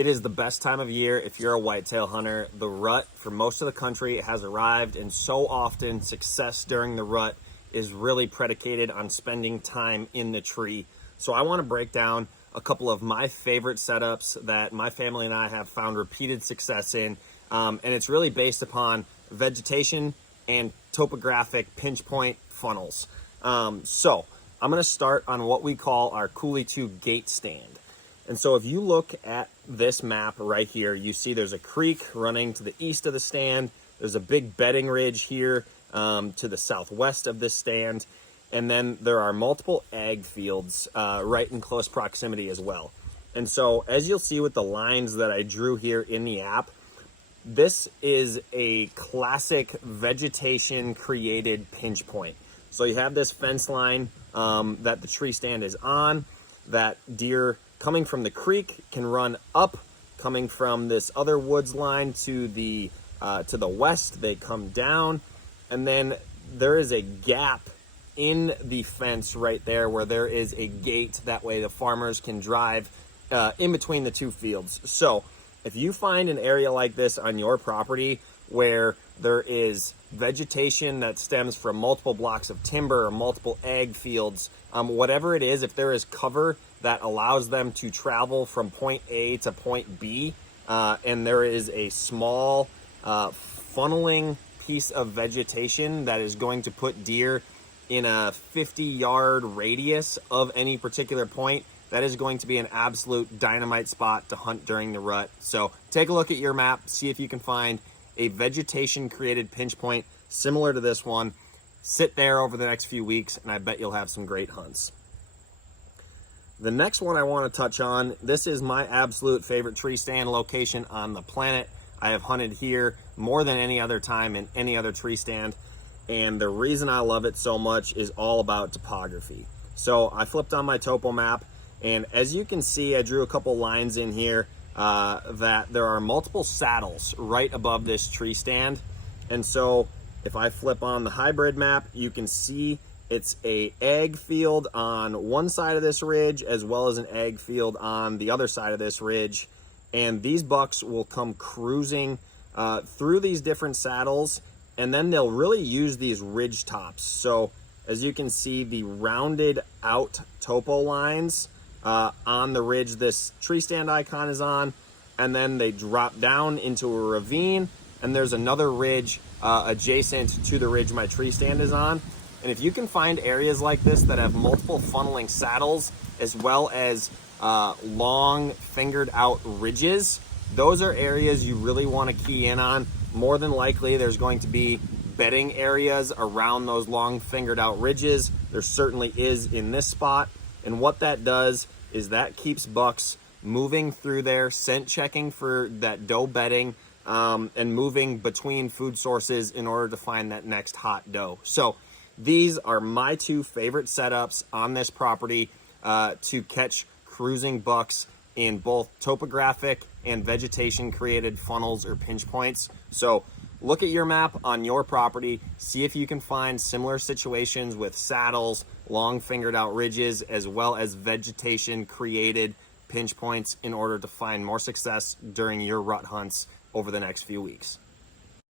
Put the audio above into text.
It is the best time of year if you're a whitetail hunter. The rut for most of the country has arrived, and so often success during the rut is really predicated on spending time in the tree. So I want to break down a couple of my favorite setups that my family and I have found repeated success in, and it's really based upon vegetation and topographic pinch point funnels. So I'm going to start on what we call our Coulee 2 gate stand. And so if you look at this map right here, you see there's a creek running to the east of the stand. There's a big bedding ridge here to the southwest of this stand. And then there are multiple ag fields right in close proximity as well. And so as you'll see with the lines that I drew here in the app, this is a classic vegetation created pinch point. So you have this fence line that the tree stand is on, that deer coming from the creek can run up, coming from this other woods line to the west, they come down, and then there is a gap in the fence right there where there is a gate. That way the farmers can drive in between the two fields. So if you find an area like this on your property where there is vegetation that stems from multiple blocks of timber or multiple ag fields, whatever it is, if there is cover that allows them to travel from point A to point B, and there is a small funneling piece of vegetation that is going to put deer in a 50-yard radius of any particular point, that is going to be an absolute dynamite spot to hunt during the rut. So take a look at your map, see if you can find a vegetation created pinch point similar to this one. Sit there over the next few weeks, and I bet you'll have some great hunts. The next one I want to touch on, this is my absolute favorite tree stand location on the planet. I have hunted here more than any other time in any other tree stand, and the reason I love it so much is all about topography. So I flipped on my topo map, and as you can see, I drew a couple lines in here that there are multiple saddles right above this tree stand. And so if I flip on the hybrid map, you can see it's a ag field on one side of this ridge as well as an ag field on the other side of this ridge. And these bucks will come cruising through these different saddles, and then they'll really use these ridge tops. So as you can see, the rounded out topo lines on the ridge this tree stand icon is on, and then they drop down into a ravine, and there's another ridge adjacent to the ridge my tree stand is on. And if you can find areas like this that have multiple funneling saddles as well as long fingered out ridges, those are areas you really want to key in on. More than likely there's going to be bedding areas around those long fingered out ridges. There certainly is in this spot. And what that does is that keeps bucks moving through there, scent checking for that doe bedding, and moving between food sources in order to find that next hot doe. So these are my two favorite setups on this property to catch cruising bucks in both topographic and vegetation created funnels or pinch points. So look at your map on your property, see if you can find similar situations with saddles, long fingered out ridges, as well as vegetation created pinch points in order to find more success during your rut hunts over the next few weeks.